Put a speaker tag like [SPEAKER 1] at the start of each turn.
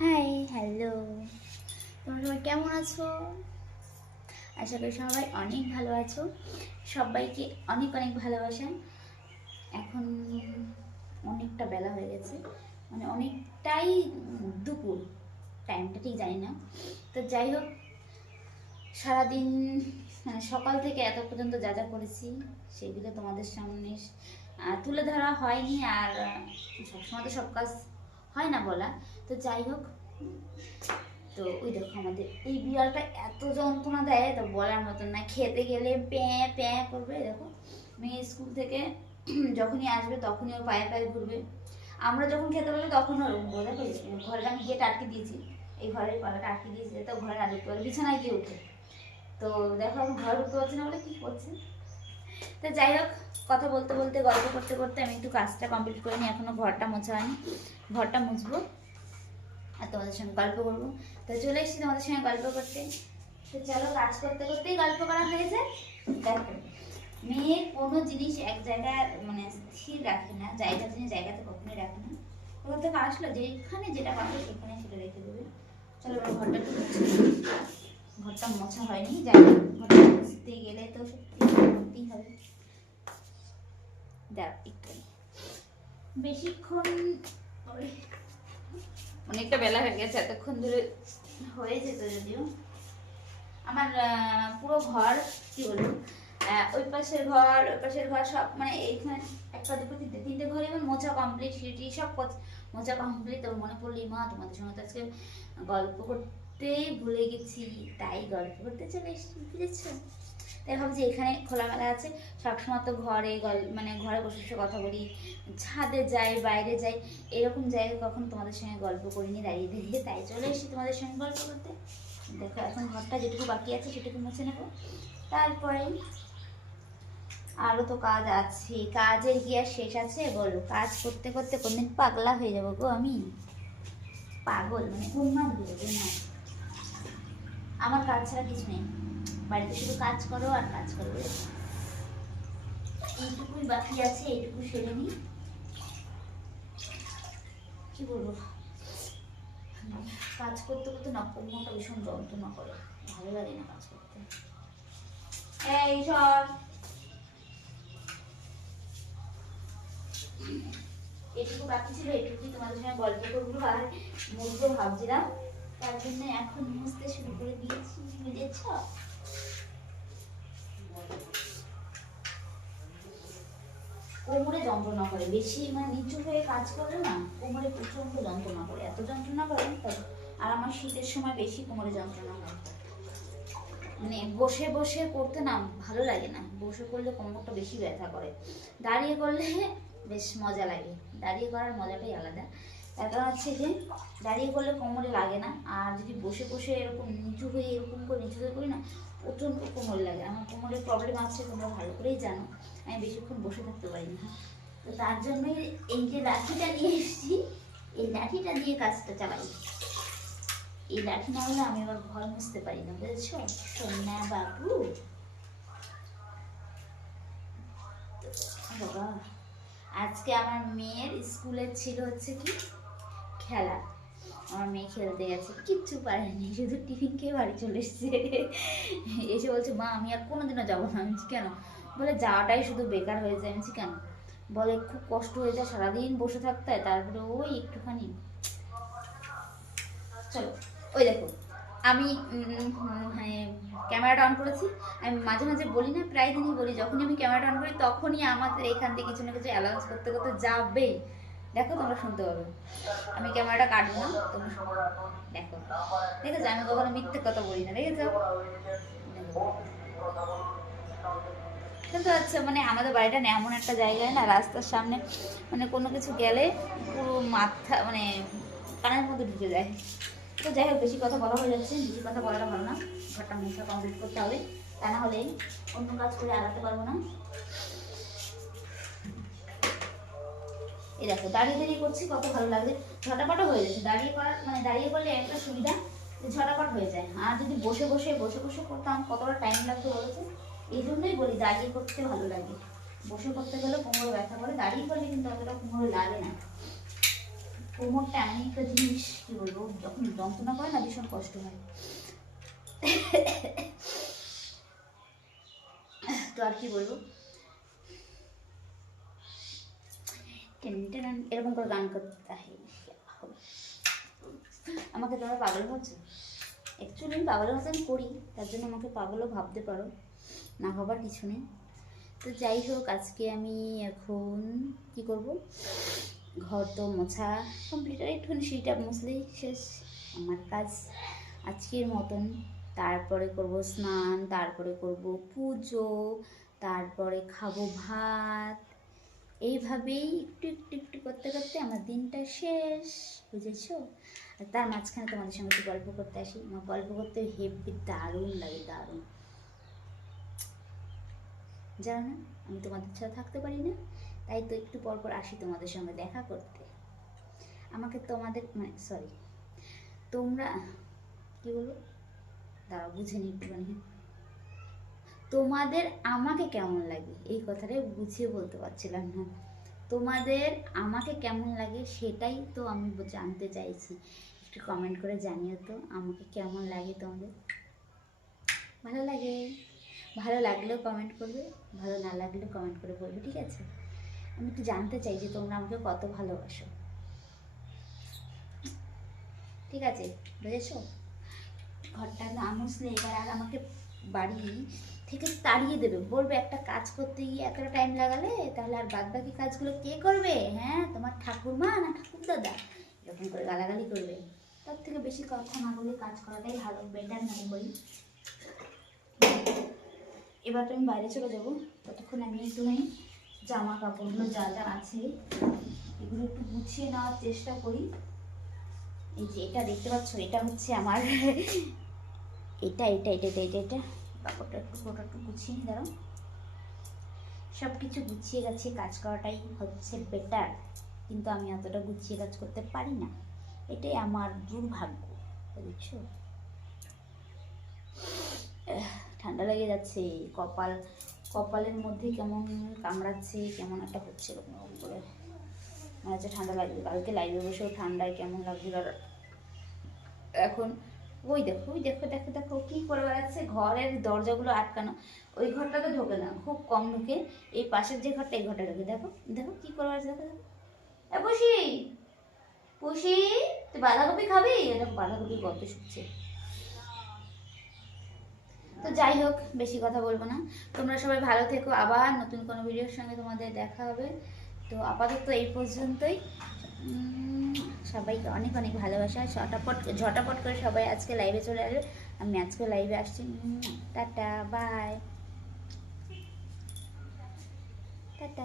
[SPEAKER 1] Hi hello তোমরা সবাই কেমন আছো? আশা করি সবাই অনেক ভালো আছো। সবাইকে অনেক অনেক ভালোবাসা। এখন অনেকটা বেলা হয়ে গেছে। মানে অনেকটাই দুপুর। টাইমটা ঠিক জানি না। তো যাই হোক, সারাদিন মানে সকাল থেকে এত পর্যন্ত যা যা করেছি, সেগুলো তোমাদের সামনে তুলে ধরা হয়নি। আর, সবসময় তো সব কাজ হয় না বলা। তো যাই হোক, তো ওই দেখো আমাদের এই বিড়ালটা এত যন্ত্রণা দেয়, তো বলার মতন না। খেতে গেলে প্যাঁ প্যাঁ করবে, দেখো। মেয়ে স্কুল থেকে যখনই আসবে তখনই ওর পায়ে পায়ে ঘুরবে। আমরা যখন খেতে বলি তখন ওর বোঝা ঘরে আমি গেট আটকে দিয়েছি। এই ঘরের পালাটা আটকে দিয়েছি তো ঘরে না বিছানায় গিয়ে উঠে। তো দেখো আমি ঘরে ঢুকতে পারছি না বলে কী করছে? তো যাই হোক কথা বলতে বলতে গল্প করতে করতে আমি একটু কাজটা কমপ্লিট করে নিই এখনও ঘরটা মোছা হয়নি ঘরটা মুছবো আর তোমাদের সঙ্গে গল্প করব। তো চলে এসেছি তোমাদের সঙ্গে গল্প করতে। তো চলো কাজ করতে করতেই গল্প করা হয়ে যায় দেখো মেয়ে কোনো জিনিস এক জায়গায় মানে স্থির রাখে না জায়গা জিনিস জায়গাতে কখনোই রাখে না। কোথা থেকে আসলো যেখানে যেটা পাবে সেখানে সেটা রেখে দেবে। চলো ঘরটা ঘরটা মোছা হয়নি হোক, ঘরটা মুছতে গেলে তো সত্যি। করতেই হবে দেখ একটু। বেশিক্ষণ অনেকটা বেলা হয়ে গেছে এতক্ষণ ধরে হয়ে যেত যদিও। আমার পুরো ঘর কি বলব ওই পাশের ঘর ওই পাশের ঘর সব মানে এইখানে একটা দুটো তিনটে তিনটে ঘরে আমার মোছা কমপ্লিট সিটি সব মোচা কমপ্লিট তোর মনে পড়লি মা তোমাদের সঙ্গে তো আজকে গল্প করতেই ভুলে গেছি তাই গল্প করতে চলে এসেছি বুঝেছ? তাই ভাবছি এখানে খোলামেলা আছে। সবসময় তো ঘরে মানে ঘরে বসে বসে কথা বলি। ছাদে যাই, বাইরে যাই, এরকম জায়গায় কখনো তোমাদের সঙ্গে গল্প করিনি, দাঁড়িয়ে দাঁড়িয়ে। তাই চলে এসেছি তোমাদের সঙ্গে গল্প করতে। দেখো, এখন ঘরটা যেটুকু বাকি আছে, সেটুকু মুছে নেব। তারপরে আরও তো কাজ আছে। কাজের কি আর শেষ আছে, বলো, কাজ করতে করতে কোনদিন পাগলা হয়ে যাব গো আমি? পাগল মানে উন্মাদ হয়ে উন্মাদ। আমার কাজ ছাড়া কিছু নেই। বাড়িতে শুধু কাজ করো আর কাজ করো। এইটুকুই বাকি আছে, এইটুকু সেরে নিই কি বলব? কাজ করতে করতে না কোমরটা ভীষণ যন্ত্রণা করে। ভালো লাগে না কাজ করতে। এই এটুকু বাকি ছিল এটুকুই তোমাদের সঙ্গে গল্প করব আর মুছবো ভাবছিলাম। তার জন্য এখন মুছতে শুরু করে বুঝেছ কোমরে যন্ত্রণা করে। বেশি মানে নিচু হয়ে কাজ করলে না কোমরে প্রচণ্ড যন্ত্রণা করে। এত যন্ত্রণা করে আর আমার শীতের সময় বেশি কোমরে যন্ত্রণা হয়। মানে বসে বসে করতে না ভালো লাগে না। বসে করলে কোমরটা বেশি ব্যথা করে। দাঁড়িয়ে করলে বেশ মজা লাগে। দাঁড়িয়ে করার মজাটাই আলাদা। কারণ হচ্ছে যে, দাঁড়িয়ে করলে কোমরে লাগে না। আর যদি বসে বসে এরকম নিচু হয়ে এরকম করে নিচু হয়ে করি না, প্রচণ্ড কোমর লাগে। আমার কোমরের প্রবলেম আছে, তোমরা ভালো করেই জানো। আমি বেশিক্ষণ বসে থাকতে পারি না। তো তার জন্যই এই যে লাঠিটা নিয়ে এসেছি, এই লাঠিটা দিয়ে কাজটা চালাই। এই লাঠি না হলে আমি আবার ঘর মুছতে পারি না, বুঝেছ? সোনা বাবু। বাবা, আজকে আমার মেয়ের স্কুলে ছিল হচ্ছে কি খেলা। আমার মেয়ে খেলতে গেছে, কিচ্ছু পারেনি, শুধু টিফিন খেয়ে বাড়ি চলে এসছে। এসে বলছে, মা, আমি আর কোনোদিনও যাব না। আমি কেন? বলে, যাওয়াটাই শুধু বেকার হয়ে যায়। আমি কেন? বলে, খুব কষ্ট হয়ে যায় সারাদিন বসে থাকতে। হয় তারপরে ওই একটুখানি, চলো, ওই দেখো, আমি মানে ক্যামেরাটা অন করেছি। আমি মাঝে মাঝে বলি না, প্রায় দিনই বলি, যখনই আমি ক্যামেরাটা অন করি, তখনই আমাদের এখান থেকে কিছু না কিছু অ্যালাউন্স করতে করতে যাবেই। দেখো তোমরা শুনতে পাবে। আমি ক্যামেরাটা কাটবো না, তোমরা। দেখো। দেখেছ? আমি কখনো মিথ্যে কথা বলি না, দেখেছ? কিন্তু আচ্ছা মানে আমাদের বাড়িটা না এমন একটা জায়গায় না, রাস্তার সামনে মানে কোনো কিছু গেলে পুরো মাথা মানে কানের মধ্যে ঢুকে যায়। তো যাই হোক, বেশি কথা বলা হয়ে যাচ্ছে, বেশি কথা বলাটা ভালো না। ঘরটা মশা কমপ্লিট করতে হবে। তা না হলে অন্য কাজ করে আগাতে পারব না। এই দেখো, দাঁড়িয়ে দাঁড়িয়ে করছি, কত ভালো লাগছে। ঝটাপটা হয়ে যাচ্ছে, দাঁড়িয়ে করার মানে দাঁড়িয়ে করলে একটা সুবিধা ঝটাপট হয়ে যায়। আর যদি বসে বসে বসে বসে করতাম, কতটা টাইম লাগতো বলেছে এই জন্যই বলি, দাঁড়িয়ে করতে ভালো লাগে। বসে করতে গেলে কোমরে ব্যথা করে, দাঁড়িয়ে করলে কিন্তু অতটা কোমরে লাগে না। কোমরটা এমন একটা জিনিস, কি বলব, যখন যন্ত্রণা করে না, ভীষণ কষ্ট হয়। তো আর কি বলব? এরকম করে গান করতে আমাকে তোমরা পাগল ভাবছ? অ্যাকচুয়ালি আমি পাগলের মতন করি, তার জন্য আমাকে পাগলও ভাবতে পারো, না ভাবার কিছু নেই। তো যাই হোক, আজকে আমি এখন কি করব? ঘর তো মোছা কমপ্লিট আর একটুখানি সিঁড়িটা মুছলেই শেষ আমার কাজ আজকের মতন। তারপরে করব স্নান, তারপরে করব পুজো, তারপরে খাব ভাত এইভাবেই একটু একটু একটু করতে করতে আমার দিনটা শেষ বুঝেছ আর তার মাঝখানে তোমাদের সঙ্গে একটু গল্প করতে আসি। আমার গল্প করতে হেব্বি দারুণ লাগে, দারুণ। জানো না, আমি তোমাদের ছাড়া থাকতে পারি না, তাই তো একটু পর পর আসি তোমাদের সঙ্গে দেখা করতে। আমাকে তোমাদের মানে সরি তোমরা, কি বলব? দাঁড়াও, বুঝে নি একটুখানি তোমাদের আমাকে কেমন লাগে? এই কথাটাই বুঝিয়ে বলতে পারছিলাম না। তোমাদের আমাকে কেমন লাগে সেটাই তো আমি জানতে চাইছি। একটু কমেন্ট করে জানিও তো, আমাকে কেমন লাগে তোমাদের? ভালো লাগে? ভালো লাগলেও কমেন্ট করবে, ভালো না লাগলেও কমেন্ট করে বলবে, ঠিক আছে? আমি একটু জানতে চাই যে তোমরা আমাকে কত ভালোবাসো। ঠিক আছে? বুঝেছ? ঘরটা না মুছলে এবার আর আমাকে বাড়ি থেকে তাড়িয়ে দেবে। বলবে, একটা কাজ করতে গিয়ে এতটা টাইম লাগালে তাহলে আর বাদ বাকি কাজগুলো কে করবে? হ্যাঁ তোমার ঠাকুরমা না ঠাকুর দাদা এরকম করে গালাগালি করবে। তার থেকে বেশি কথা না বলে কাজ করাটাই ভালো বেটার মনে বলি। এবার তো আমি বাইরে চলে যাব। ততক্ষণ আমি একটুখানি জামা কাপড়গুলো যা যা আছে, এগুলো একটু গুছিয়ে নেওয়ার চেষ্টা করি। এই যে এটা দেখতে পাচ্ছ, এটা হচ্ছে আমার এটা এটা এটা এটা এটা এটা। কাপড়টা একটু ওটা একটু গুছিয়ে দাঁড়াও। সব কিছু গুছিয়ে গাছিয়ে কাজ করাটাই হচ্ছে বেটার কিন্তু আমি অতটা গুছিয়ে কাজ করতে পারি না। এটাই আমার দুর্ভাগ্য, বুঝছ? ঠান্ডা লেগে যাচ্ছে, কপাল, কপালের মধ্যে কেমন কামড়াচ্ছে, কেমন একটা হচ্ছে এরকম করে। মনে হচ্ছে ঠান্ডা লাগবে, কালকে লাইভে বসেও ঠান্ডায় কেমন লাগছিল। আর এখন ওই দেখো ওই দেখো দেখো দেখো কি করে বেড়াচ্ছে? ঘরের দরজাগুলো আটকানো। ওই ঘরটা তো ঢোকে না, খুব কম ঢোকে। এই পাশের যে ঘরটা, এই ঘরটা ঢোকে। দেখো দেখো কি করে বেড়াচ্ছে, দেখো দেখো। এ পুষি পুষি তুই বাঁধাকপি খাবি? এরকম বাঁধাকপি গল্প শুকছে। তো যাই হোক, বেশি কথা বলব না। তোমরা সবাই ভালো থেকো। আবার নতুন কোনো ভিডিওর সঙ্গে তোমাদের দেখা হবে। তো আপাতত এই পর্যন্তই। সবাইকে অনেক অনেক ভালোবাসা। ঝটাপট ঝটাপট করে সবাই আজকে লাইভে চলে আসবে। আমি আজকে লাইভে আসছি। Tata bye tata.